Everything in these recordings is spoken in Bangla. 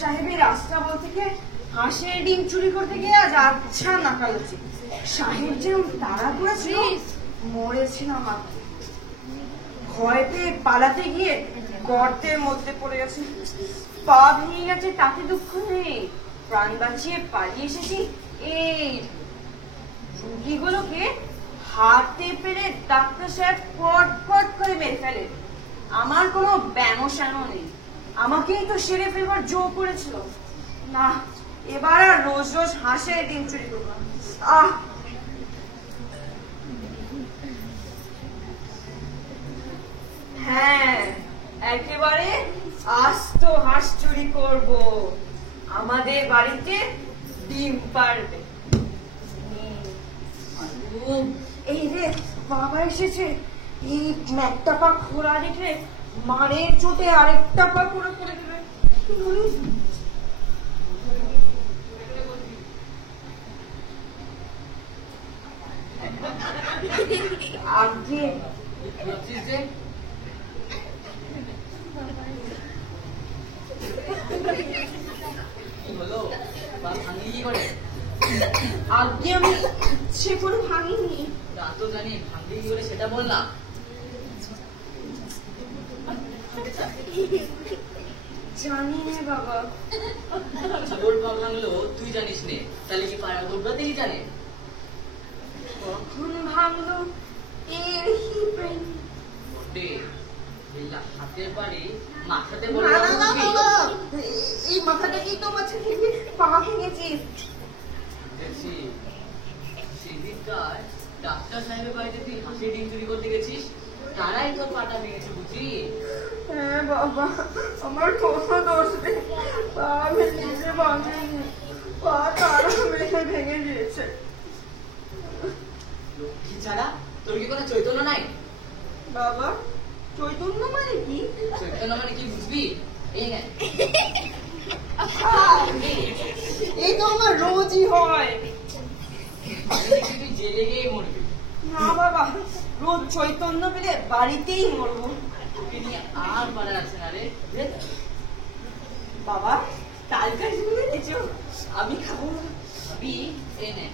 সাহেবের রাস্তাবল থেকে হাঁসের ডিম চুরি করতে গিয়ে আজ আচ্ছা নাকালছি। সাহেব যেরকম তাড়া করেছিল মরেছিলাম। ভয় পেয়ে পালাতে গিয়ে গর্তের মধ্যে পড়ে গেছে। পা ভেঙে গেছে তাতে দুঃখ নেই, প্রাণ বাঁচিয়ে পালিয়ে এসেছি। এই রুগীগুলোকে হাতে পেরে ডাক্তার সাহেব পট পট করে মেরে ফেলে। আমার কোনো ব্যামো নেই, আমাকেই তো সেরে ফেলবার জোর করেছিল। না, এবার আর রোজ রোজ হাঁসের ডিম চুরি করব না। হ্যাঁ, একেবারে আস্ত হাঁস চুরি করব। আমাদের বাড়িতে ডিম পারবে। এই রে, বাবা এসেছে। এই একটা পা খোলা রেখে মারের চোটে আরেকটা পা করে করে দেবে। আগে আগে আমি ইচ্ছে করে ভাঙিনি। তা তো জানি, ভাঙলি কি করে সেটা বল না। জানি নে বাবা। ছাগল পা ভাঙলো তুই জানিস নে, তাহলে কি পাড়া গোবরাতেই জানে? কখন ভাঙলো এর হাতের বাড়ি মাথাতে এই মাথাটাকেই তো মাঝে থেকে পা ভেঙেছিস। সেদিনকার ডাক্তার সাহেবের বাড়িতে তুই হাঁসের ডিম চুরি করতে গেছিস, তারাই তোর পাটা ভেঙেছে বুঝি। হ্যাঁ বাবা, আমার কোনো দোষ নেই। পা ভেঙেছে ভাঙেনি, পা তারা ভেঙে দিয়েছে। লক্ষ্মী ছাড়া তোর কি কোনো চৈতন্য নাই? বাবা, চৈতন্য মানে কি? চৈতন্য মানে কি বুঝবি? এই তো আমার রোজই হয়। তুই জেলে গিয়ে মরবি। না বাবা, রোজ চৈতন্য পেলে বাড়িতেই মরবো। তোকে নিয়ে আর পারা আছে না রে। বাবা, কালকার জীবনে দেখছো আমি খাবো না। খাবি? এনে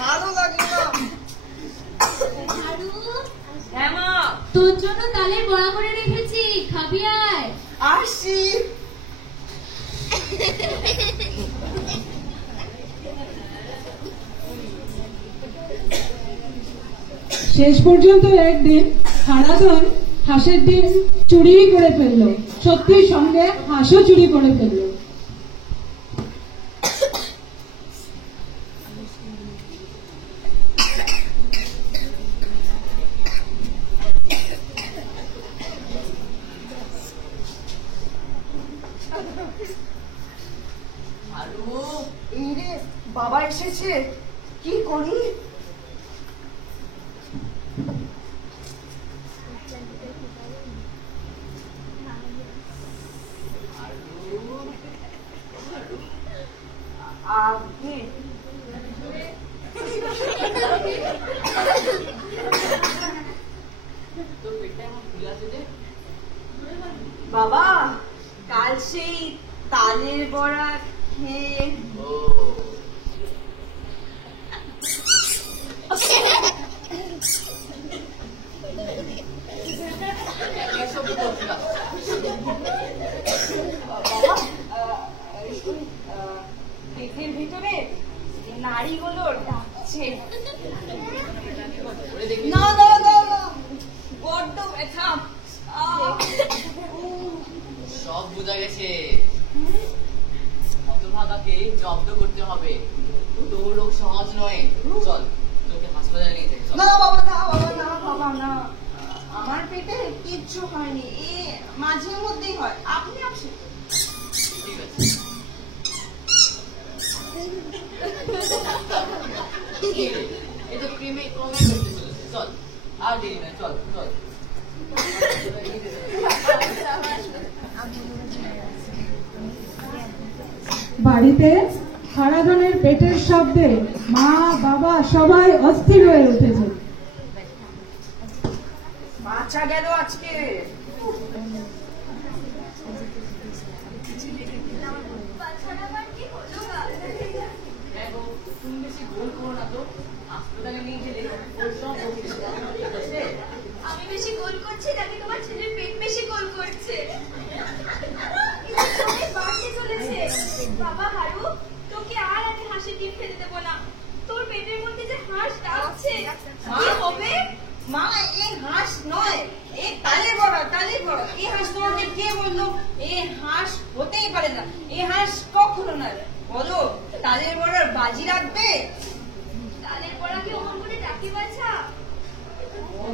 ভালো লাগে না। হ্যাঁ মা, তোর জন্য তালের বড়া করে রেখেছি, খাবি আয়। আসি। শেষ পর্যন্ত একদিন হারাধন হাঁসের ডিম চুরি করে ফেললো। সত্যি সঙ্গে হাঁসও চুরি করে ফেললো। এই রে, বাবা এসেছে, কি করি? আগে বাবা, কাল সেই তালের বড়া খেয়ে পেটের ভিতরে নাড়িগুলো ডাকছে। না না না, বড্ড ব্যথা। সব বোঝা গেছে। হতভাগাকে জব্দ করতে হবে, তোর লোক সহজ নয়। চল তোকে হাসপাতালে নিয়ে যাই। না বাবা, না বাবা, না বাবা, না। আমার পেটে কিচ্ছু হয়নি, এ মাঝে মধ্যেই হয়। আপনি আসেন। ঠিক আছে। এই তো ক্রিমে কমে করতে চলেছে। চল আর দেরি নয়, চল চল। বাড়িতে হারাধনের পেটের শব্দে মা বাবা সবাই অস্থির হয়ে উঠেছে। মাছ বাঁচা গেল আজকে। দেখো তুমি বেশি গোল করো না তো, হাসপাতালে নিয়ে গেলে ওর সব ঠিক আছে? আমি বেশি গোল করছি নাকি তোমার ছেলের পেট বেশি গোল করছে? বাড়তে চলেছে। বাবা হারু, তোকে আর আমি হাঁসের ডিম খেতে দেবো না। তোর পেটের মধ্যে যে হাঁস ডাকছে, কি হবে? মা, এই হাঁস নয়, এই তালের বড়া, তালের বড়া। এই হাঁস তোমাকে কে বললো? এই হাঁস হতেই পারে না, এই হাঁস কখনো নয়। বলো, তালের বড়ার বাজি রাখবে? তালের বড়াকে অমন করে ডাকি বাছা? ও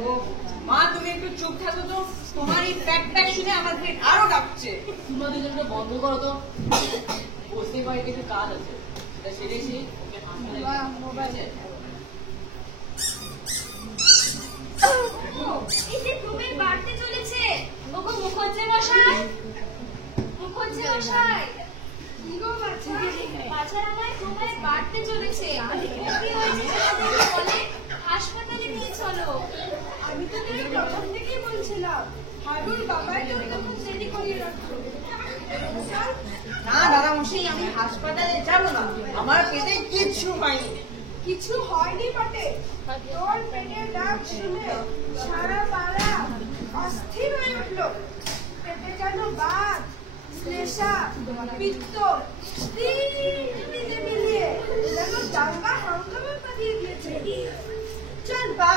মা, তুমি একটু চুপ থাকো তো, তোমার এই প্যাক প্যাক শুনে আমার পেট আরো ডাকছে। তোমরা দুজনকে বন্ধ করো তো, বসতে পারে কিছু কাজ আছে, সেটা সেরেছি ওকে হাসপাতালে নিয়ে যাবো। এই যে প্রবেশ বাড়তে চলেছে। ওগো মুখজ্জে মশাই, মুখজ্জে মশাই, কি গো বাছা? বাছার আমার প্রবেশ বাড়তে চলেছে। কি হয়েছে সেটা বলে, হাসপাতালে নিয়ে চলো। আমি তো তোকে প্রথম থেকেই বলছিলাম, হারুর বাবাই তো তখন দেরি করিয়ে রাখতো। না দাদা মশাই, আমি হাসপাতালে যাব না, আমার পেটে কিচ্ছু হয়নি। কিছু হয়নি বটে, তোর পেটের ডাক শুনে সারা পাড়া অস্থির হয়ে উঠলো। পেটে যেন বাত, শ্লেষা, পিত্ত তিনটে মিলিয়ে যেন দাঙ্গা হাঙ্গামা পাঠিয়ে দিয়েছে। চল বা,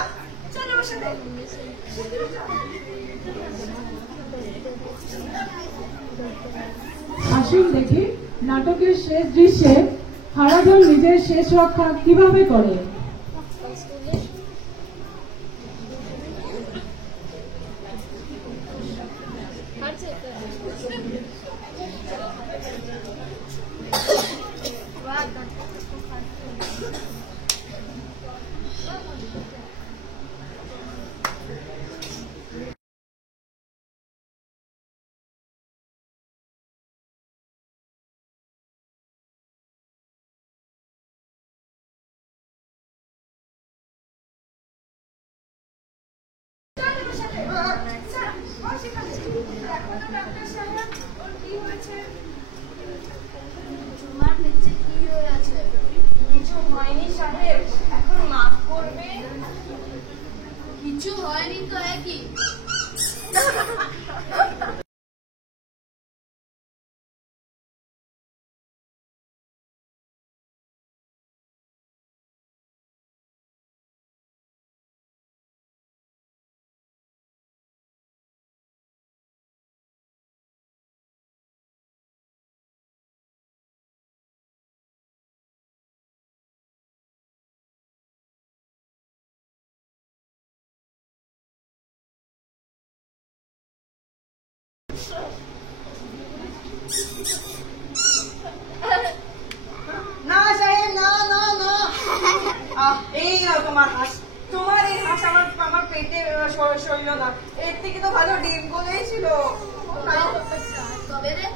চল আমার সাথে। আসুন দেখি নাটকের শেষ দৃশ্যে হারাধন নিজের শেষ রক্ষা কিভাবে করে। তোমার নিচে কি হয়ে আছে? কিছু হয়নি সাহেব, এখন মাফ করবে। কিছু হয়নি তো একই। না সাহেব, না না না। এই নাও তোমার হাঁস, তোমার এই হাঁস আমার পেটে শৈল না। এর থেকে তো ভালো ডিম বলেই ছিল। তবে রে,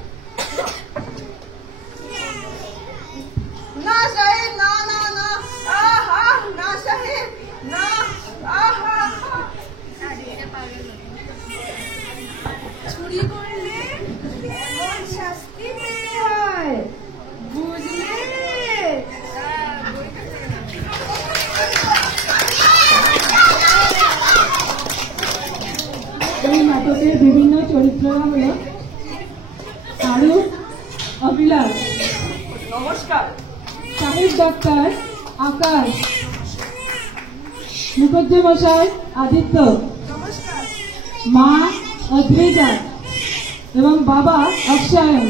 না সাহেব, না না না। আহা, না সাহেব, না। আহা, চুরি করলে এমন শাস্তি পেতে হয়, বুঝলে? এই নাটকের বিভিন্ন চরিত্ররা হলো হারু, অভিলাষ, নমস্কার। সাহেব ডাক্তার আকাশ, মুখজ্জে মশাই আদিত্য, মা অদ্রিজা এবং বাবা অক্ষয়ন।